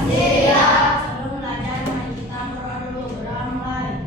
Sebelum belajar, mari kita berdoa dulu. Berdoa mulai.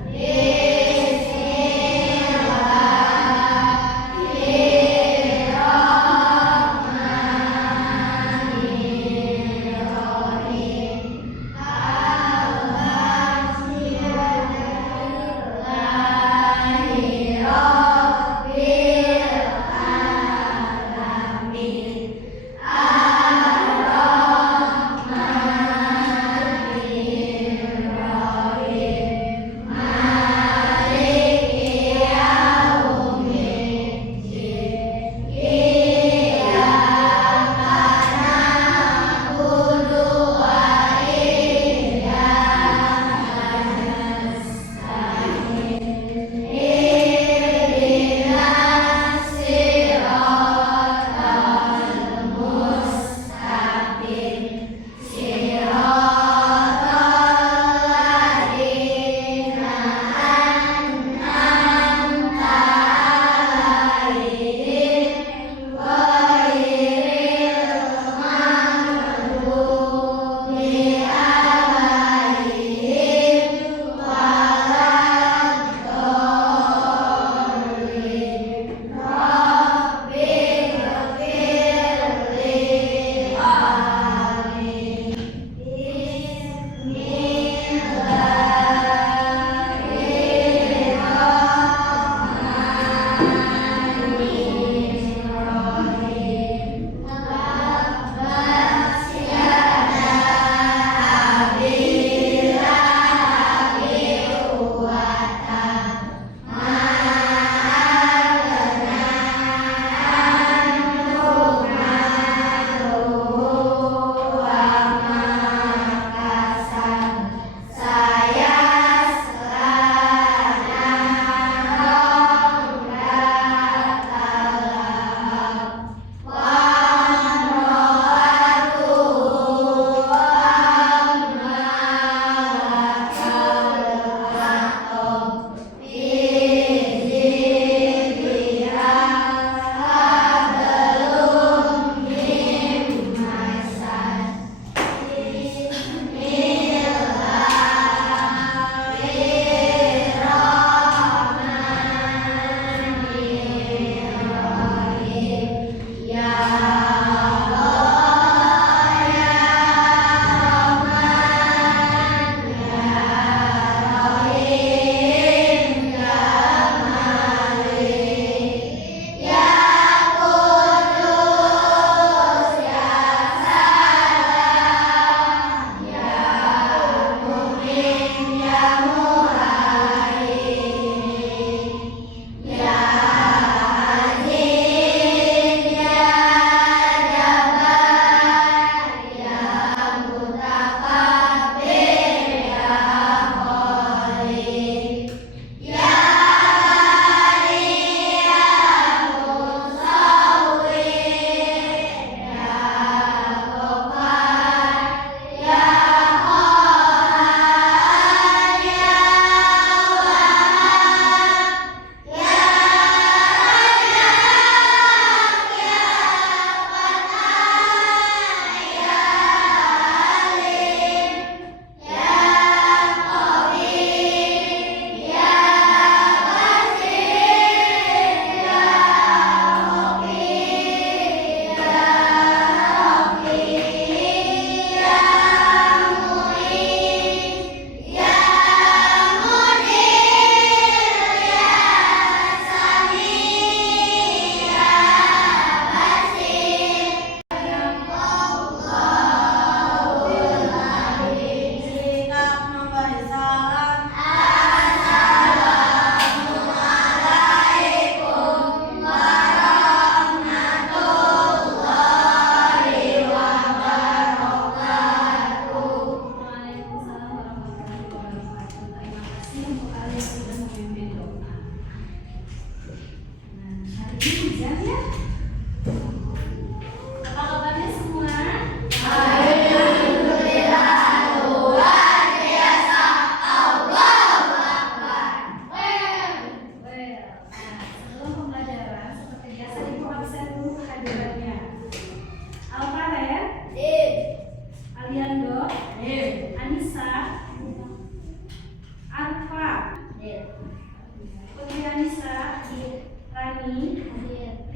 Aliando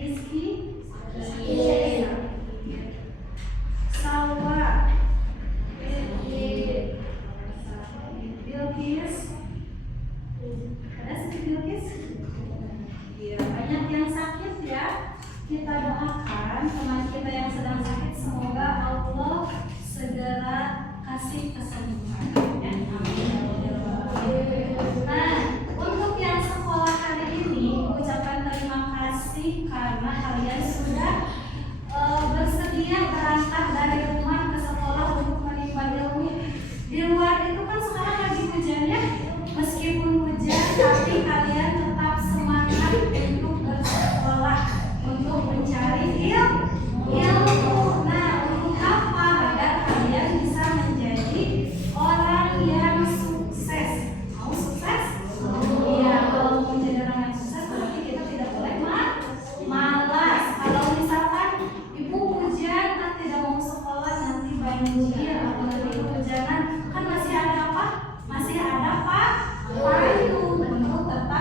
Rizky, Salwa, Bilkis, ada sedikit Bilkis? Iya, banyak yang sakit ya. Kita doakan teman kita yang sedang sakit, semoga Allah segera kasih kesembuhan. Ya, amin. Nah, untuk yang sekolah hari ini, ucapkan terima kasih karena kalian sudah bersedia berangkat dari rumah ke sekolah untuk menimba ilmu. Di luar itu kan sekarang lagi hujan ya, meskipun hujan tapi kalian tetap semangat untuk bersekolah, untuk mencari ilmu. Nah, untuk apa? Agar kalian bisa menjadi orang yang sukses. Mau sukses? Iya, kalau mau menjadi orang yang sukses berarti kita tidak boleh malas. Kalau misalkan ibu hujan kan tidak mau sekolah, nanti banjir atau nanti kehujanan, kan masih ada apa? Masih ada payung untuk tetap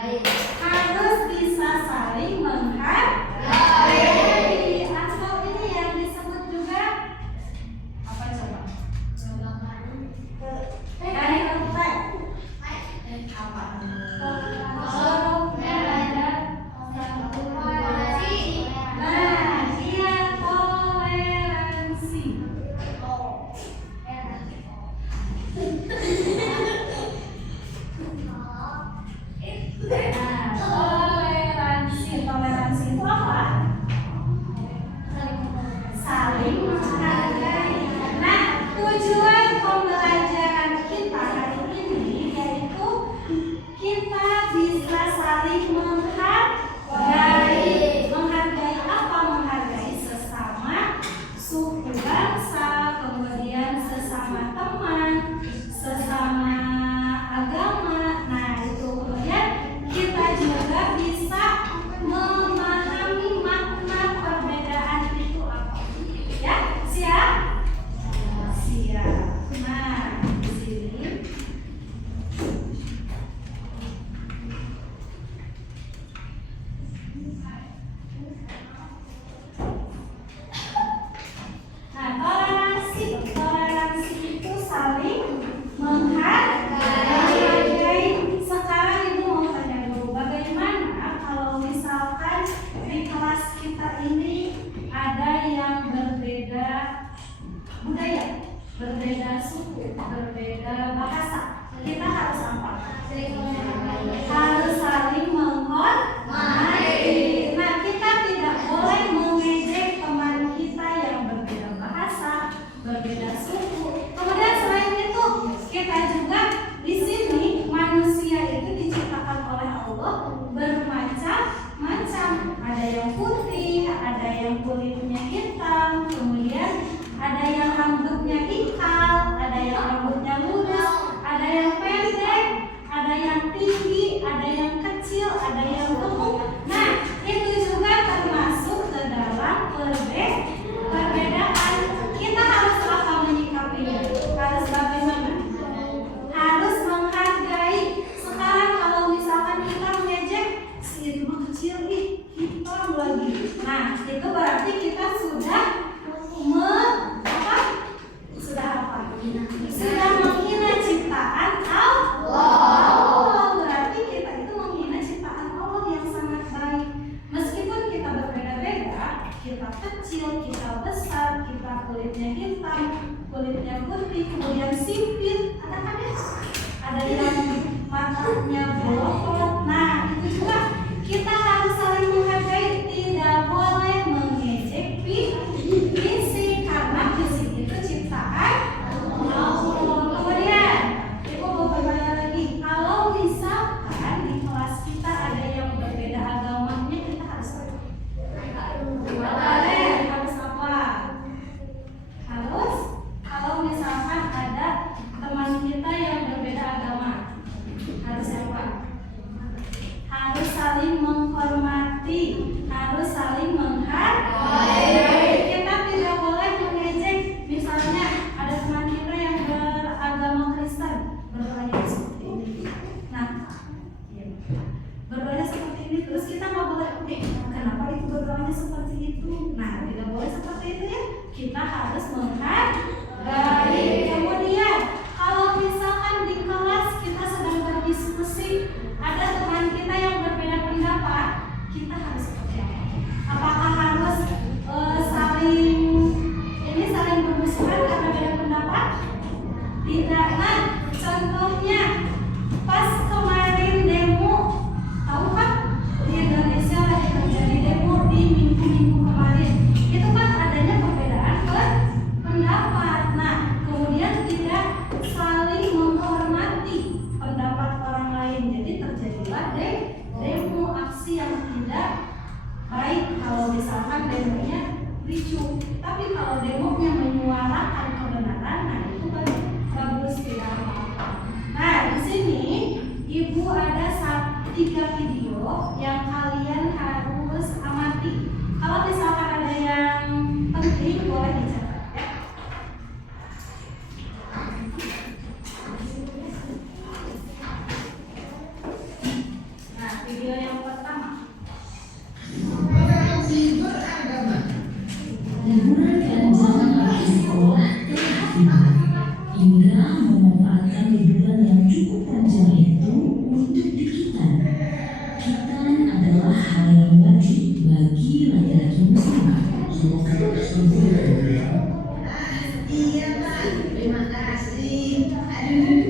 harus bisa saling menghargai. Atau ini yang disebut juga apa coba? Dari apa? Toleransi itu apa? Saling menghargai. Nah, tujuan pembelajaran kita hari ini yaitu kita bisa saling menghargai. Menghargai apa? Menghargai sesama suku bangsa, kemudian sesama teman, sesama agama. Nah, itu kemudian kita juga bisa memahami makna perbedaan itu apa. Ya, siap? Siap. Nah, di sini toleransi itu saling menghargai. Sekarang Ibu mau tanya dulu, bagaimana kalau misalkan di kelas kita ini ada yang berbeda budaya, berbeda suku, berbeda bahasa, kita harus apa? Harus saling menghormati. Nah, kita tidak boleh mengejek teman kita yang berbeda bahasa, berbeda suku. Kemudian selain itu, kita juga di sini manusia itu diciptakan oleh Allah bermacam-macam. Ada yang putih, ada yang kulitnya hitam, kemudian ada yang rambutnya ikal, ada yang rambutnya lurus, ada yang pendek, ada yang tinggi, ada yang kecil, ada yang gemuk. Nah, itu juga termasuk ke dalam perbedaan. Kita harus apa menyikapinya? Harus bagaimana? Harus menghargai. Sekarang kalau misalkan kita mengejek, si itu mah kecil, hitam lagi. Nah, itu berarti kita sudah sudah menghina ciptaan Allah. Berarti kita itu menghina ciptaan Allah yang sangat baik. Meskipun kita berbeda-beda, kita kecil, kita besar, kita kulitnya hitam, kulitnya putih, kemudian sipit, ada yang matanya bolong. Nah, itu juga kita harus saling menghargai. Tidak boleh mengejek fisik, karena fisik itu ciptaan Allah. Kemudian Ibu mau bertanya lagi, kalau misalkan di kelas kita ada yang berbeda agamanya, kita harus apa? Harus apa? Harus, kalau misalkan ada teman kita yang berbeda agama, harus apa? Harus saling menghormati, harus saling menghargai. Kita tidak boleh mengejek. Misalnya ada teman kita yang beragama Kristen, berdoanya seperti ini. Nah, berdoanya seperti ini, terus kita nggak boleh, kenapa itu berdoanya seperti itu? Nah, tidak boleh seperti itu ya. Kita harus menghargai. Kemudian, kalau misalkan di kelas kita sedang berdiskusi, ada teman kita yang berbeda pendapat, kita harus seperti apa? Apakah harus saling bermusuhan karena beda pendapat? Tidak. Nah, contohnya pas kemarin demo, tahu kan di Indonesia lagi terjadi demo di minggu-minggu kemarin. Itu kan adanya perbedaan pendapat. Nah, kemudian tidak saling menghormati pendapat orang lain. Jadi terjadilah demo, aksi yang tidak baik. Kalau misalkan demonya ricu, tapi kalau demonya menyuarakan kebenaran, nah itu bagus, tidak apa-apa. Nah, di sini Ibu ada 3 video yang kalian harus amati. Kalau misalkan ada yang penting, boleh dicatat ya. Nah, semoga sembuh ya Ibu ya. Iya Pak, terima kasih. Aduh.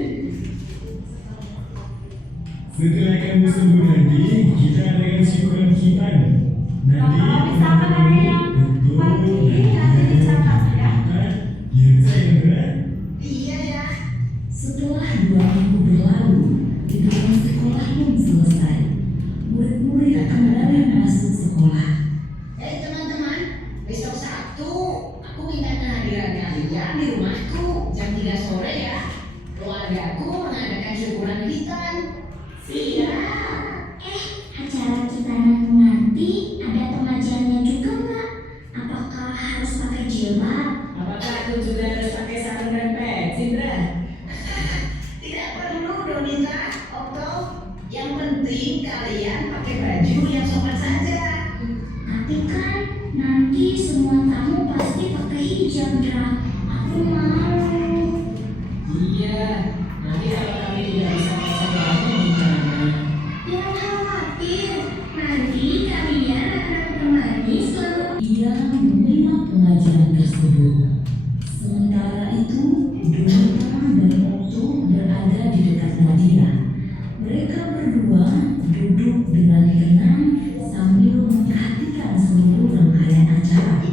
Setelah kamu sembuh nanti, kita adakan syukuran kita. Nanti Kalau misalkan ada yang pergi, nanti dicatat ya. ya saya berat. Iya ya. Setelah 2 minggu berlalu, liburan sekolah pun selesai. Murid-murid kembali masuk sekolah. Teman-teman, besok Sabtu aku minta kehadiran kalian di rumahku jam 3 sore ya. Keluargaku mengadakan syukuran hitam. Siap. Acara kita nanti ada pengajiannya juga nggak? Apakah harus pakai jilbab? Apakah aku juga harus pakai sarung dan peci, Bra? Tidak perlu Donita, Okto. Yang penting kalian pakai baju yang sopan saja. Tapi kan nanti semua tamu pasti pakai hijab, Dra. Aku malu. Iya, nanti kalau kami tidak bisa pakai baju gimana? Jangan khawatir, nanti kalian akan aku temani selalu. Ia menerima pengajaran tersebut. Sementara itu, Donita dan Okto berada di dekat Nadira. Mereka berdua duduk dengan tenang sambil memperhatikan seluruh rangkaian acara.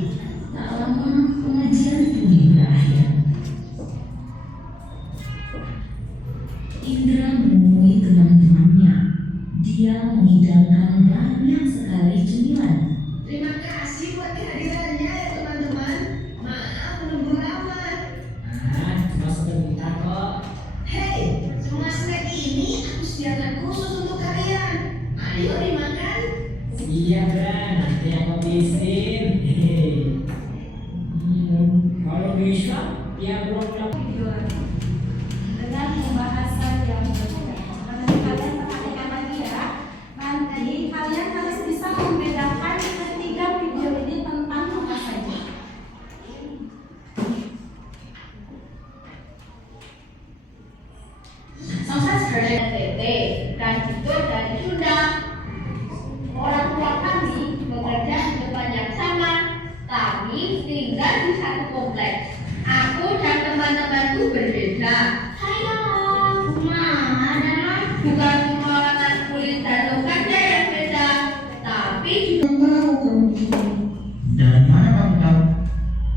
Tak lama, pengajian pun berakhir. Indra menemui teman-temannya. Dia menghidangkan banyak sekali cemilan. Terima kasih buat kehadirannya ya teman-teman. Maaf menunggu lama. Cuma sebentar kok. Hei, semua snack ini aku sediakan khusus untuk kalian. Ayo dimakan. Iya, Bra, nanti aku habisin. Kalau bisa, ya belum Video dengan pembahasan yang berbeda. Nanti kalian perhatikan lagi ya. Nanti kalian harus bisa membedakan ketiga video ini tentang apa saja. Sukses kerja TT dan itu dari Sunda. Orang tua kami bekerja di tempat yang sama. Kami tinggal di satu kompleks. Aku dan teman-temanku berbeda. Hai Om, Mama dan Om. Bukan cuma warna kulit dan logatnya yang beda, tapi Tahu kamu di sini. Dari mana kamu tahu?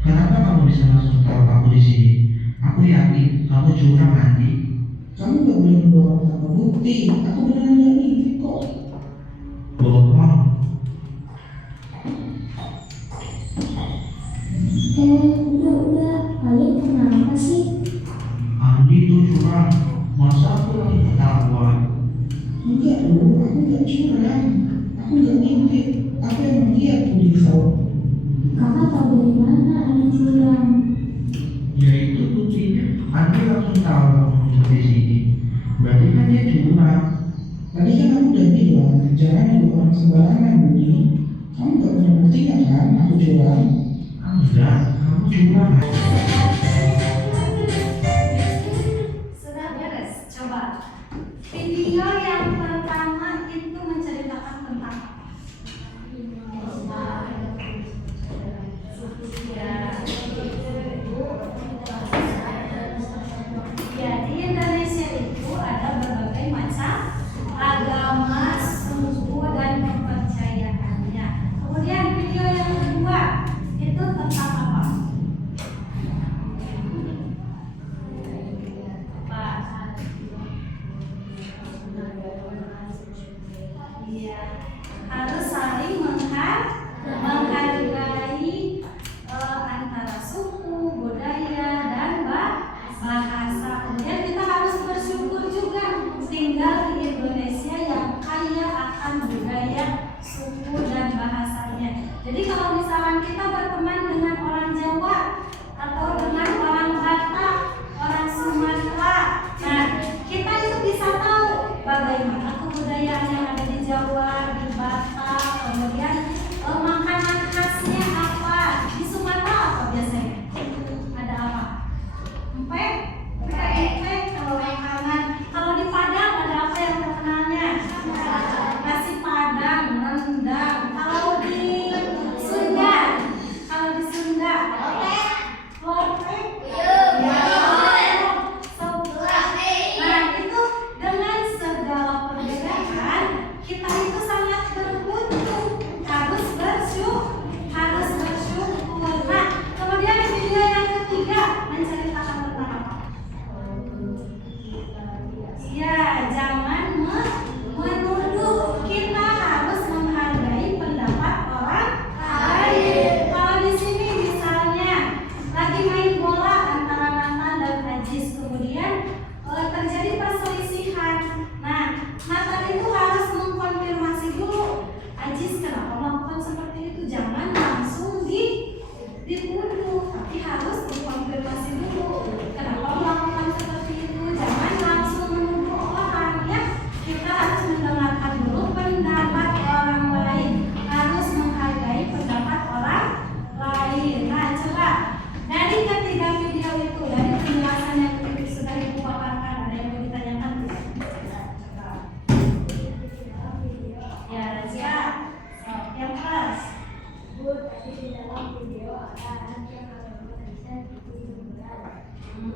Kenapa kamu bisa langsung tahu aku di sini? Aku yakin kamu curang nanti. Kamu gak boleh membawa tanpa bukti. Aku benar-benar gak mimpi kok. Bohong. Udah. Kalian kenapa sih? Andi tuh curang. Masa aku lagi ketahuan? Enggak loh, aku gak curang. Aku gak mimpi. Aku emang lihat tuh di kau. Kakak tahu dari mana ada curang? Ya itu buktinya. Andi langsung tahu kamu muncul di sini. Berarti kan dia curang. Tadi kan aku udah bilang, jangan nuduh orang sembarangan, Budi. Kamu gak punya buktinya kan? Aku curang. Enggak, kamu curang. Sudah beres? Coba. Video yang pertama itu menceritakan tentang apa? Ya, di Indonesia itu ada berbagai macam agama, suku, dan kepercayaannya. Kemudian video yang kedua itu tentang apa? Iya, harus saling menghargai antara suku, budaya, dan bahasa. Kemudian kita harus bersyukur juga tinggal di Indonesia yang kaya akan budaya, suku, dan bahasanya. Jadi kalau misalkan kita berteman dengan orang Jawa atau dengan orang Batak, orang Sumatera, nah kita itu bisa tahu bagaimana kebudayaan yang ada di Jawa, di Batak, kemudian makanan khasnya apa. Di Sumatera apa biasanya? Ada apa? Empek? Empek kalau makanan. Kalau di Padang ada apa yang terkenalnya? Nasi Padang, rendang. Kalau di Sunda Nah,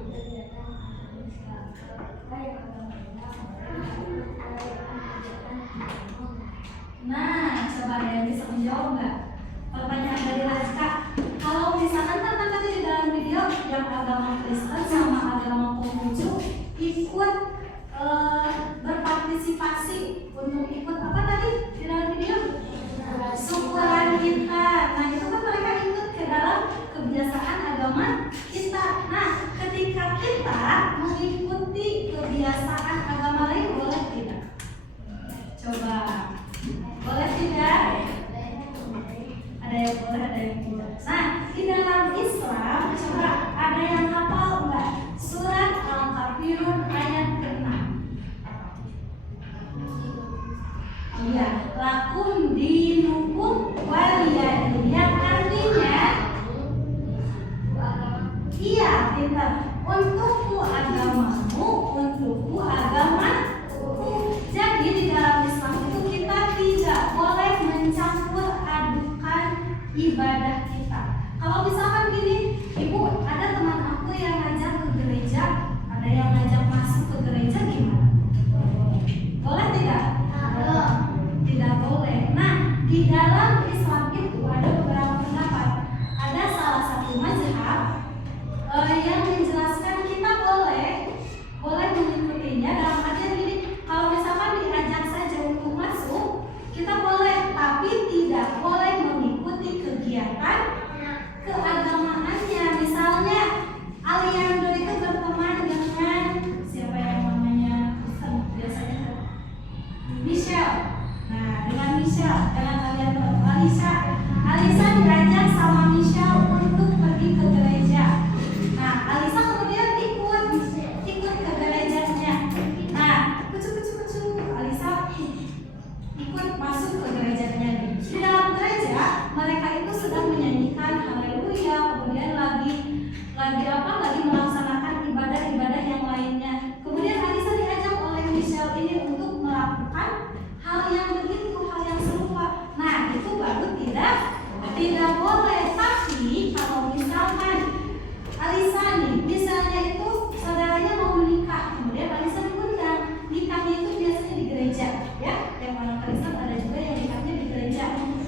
coba ada yang bisa menjawab nggak? Pertanyaan dari Laska. Kalau misalkan kan tadi di dalam video yang agama Kristen sama agama Konghucu ikut berpartisipasi untuk ikut apa tadi di dalam video? Syukuran kita. Nah, itu kan mereka ikut ke dalam kebiasaan agama kita. Nah, ketika kita mengikuti kebiasaan agama lain, boleh tidak? Coba, boleh tidak? Ada yang boleh, ada yang tidak. Nah, di dalam Islam, coba ada yang hafal enggak? Surat Al-Kafirun ayat ke-6. Iya, lakum dinukum waliyadin, yang artinya iya, pintar. Untukku agamamu, untukku agamaku. Jadi di dalam Islam itu kita tidak boleh mencampur adukan ibadah kita. Kalau misalkan gini, ibu, ada teman aku yang ngajak ke gereja, ada yang ngajak masuk ke gereja, gimana? Boleh tidak? Tidak boleh. Nah, di dalam Islam itu ada beberapa pendapat. Ada salah satu mazhab yang menjelaskan kita boleh mengikutinya dalam artian gini, kalau misalkan diajak saja untuk masuk, kita boleh, tapi tidak boleh mengikuti kegiatan keagamaannya. Misalnya Aliando itu berteman dengan siapa yang namanya biasanya Michelle. Nah, dengan Michelle, dengan Aliando, Alisa diajak sama Michelle untuk pergi ke gereja. Nah, Alisa kemudian ikut ke gerejanya. Nah, kucu, Alisa ikut masuk ke gerejanya. Di dalam gereja, mereka itu sedang menyanyikan haleluya, kemudian lagi melaksanakan ibadah-ibadah yang lainnya. Kemudian Alisa diajak oleh Michelle ini untuk melakukan hal yang begitu, hal yang serupa. Nah, itu baru tidak boleh. Tapi kalau misalkan Alisa nih, misalnya itu saudaranya mau menikah, kemudian Alisa diundang. Nikahnya itu biasanya di gereja, ya. Yang orang Kristen ada juga yang nikahnya di gereja.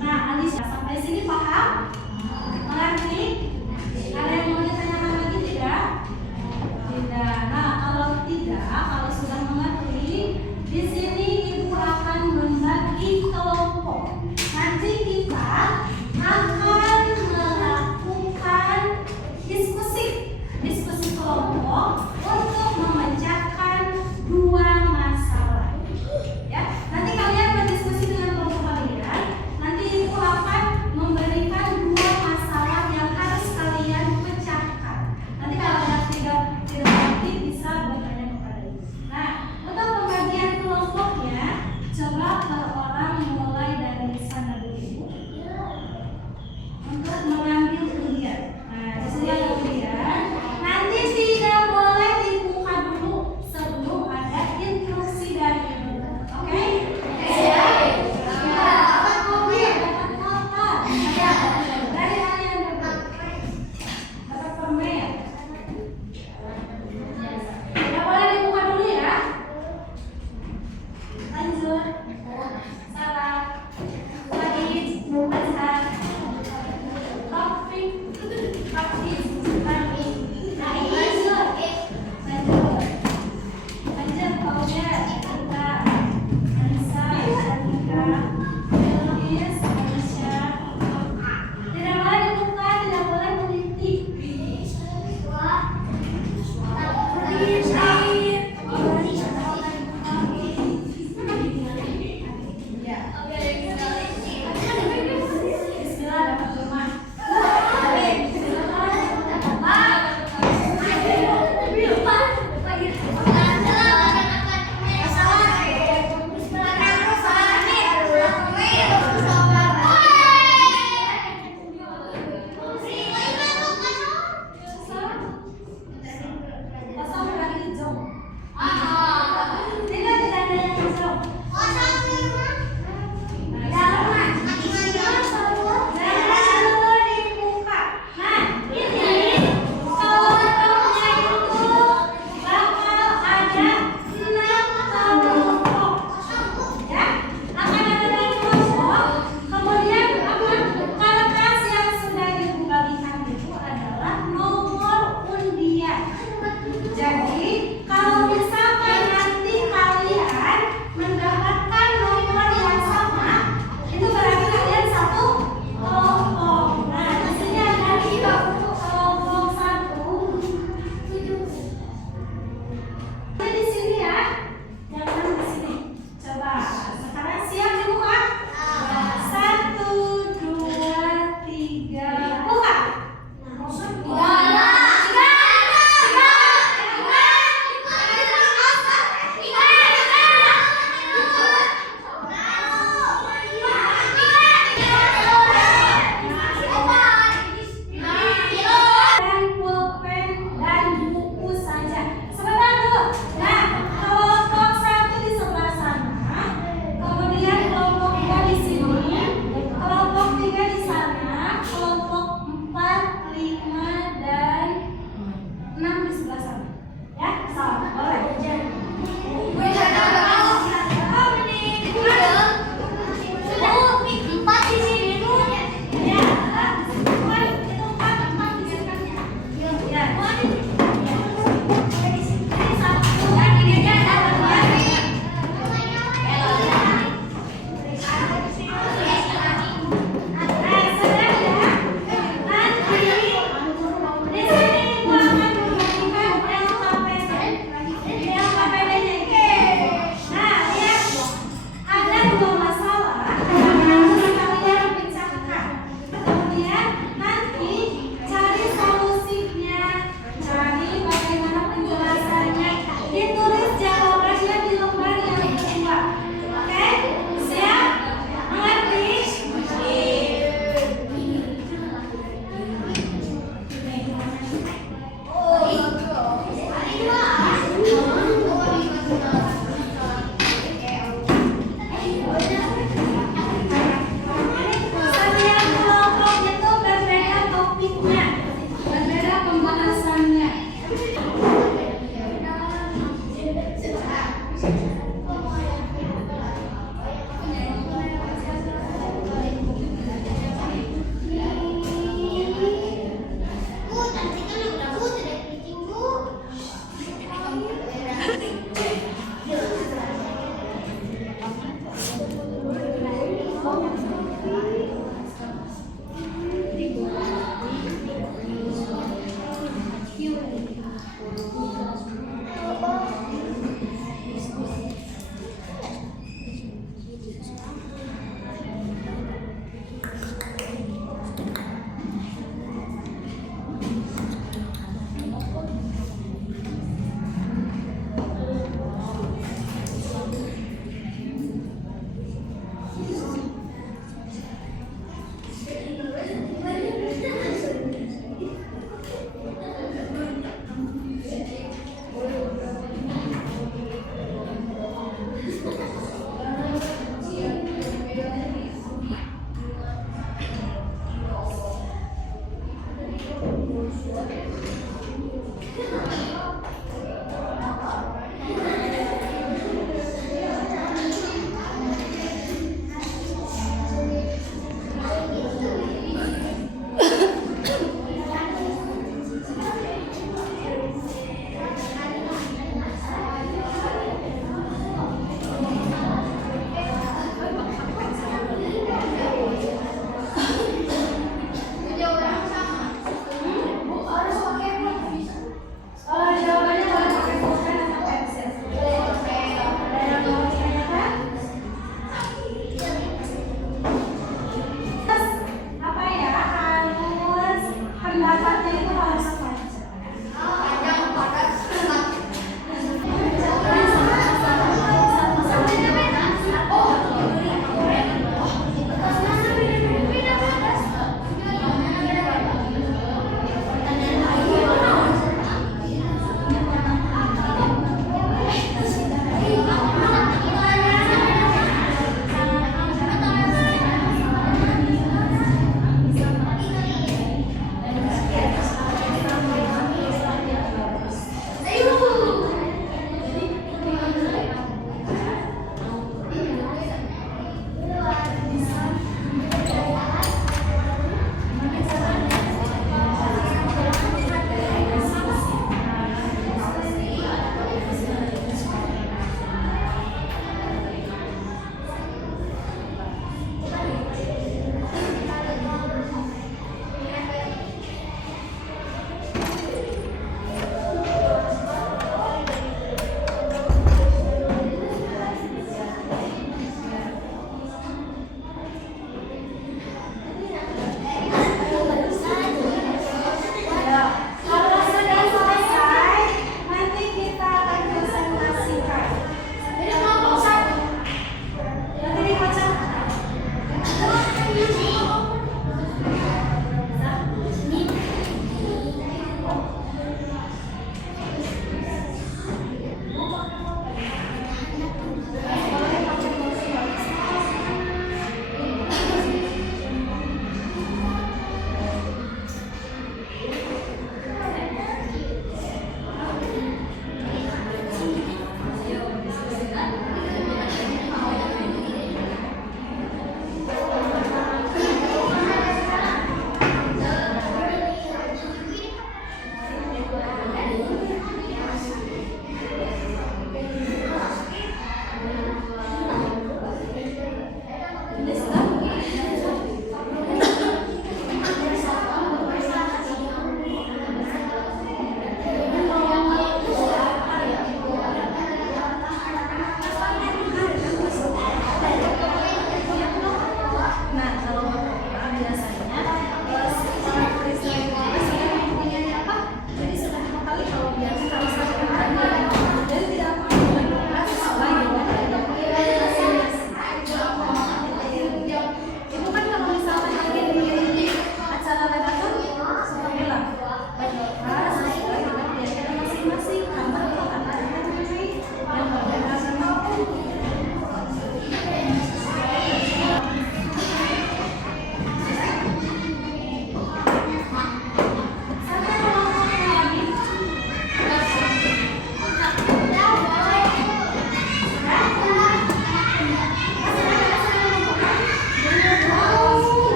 Nah, Alisa sampai sini paham? Mengerti? Ada yang mau ditanyakan lagi tidak? Tidak. Nah, kalau sudah mengerti, di sini ibu akan membagi kelompok. Nanti kita akan melakukan diskusi kelompok untuk memecahkan dua masalah. Ya, nanti kalian berdiskusi dengan kelompok kalian. Nanti ibu akan memberikan dua masalah yang harus kalian pecahkan. Nanti kalau yang tidak ngerti bisa bertanya kepada ibu. Nah, untuk pembagian kelompoknya, coba per orang mulai dari sana dulu untuk mengambil undian. Nah, di sini ada undian. Nanti tidak boleh dibuka dulu sebelum ada instruksi dari ibu. Oke? Dapat kopi, dapat apa? Dari kalian dulu. Dapat permen. Tidak boleh dibuka dulu ya. Lanjut. Sarah, Wadid, Azhar, Taufik, Hafiz, Rami, lanjut. Paulia, Rita, Anissa, Anika, Elois, Aisyah. Tidak boleh dibuka, tidak boleh menitik. Ya,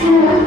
Thank you.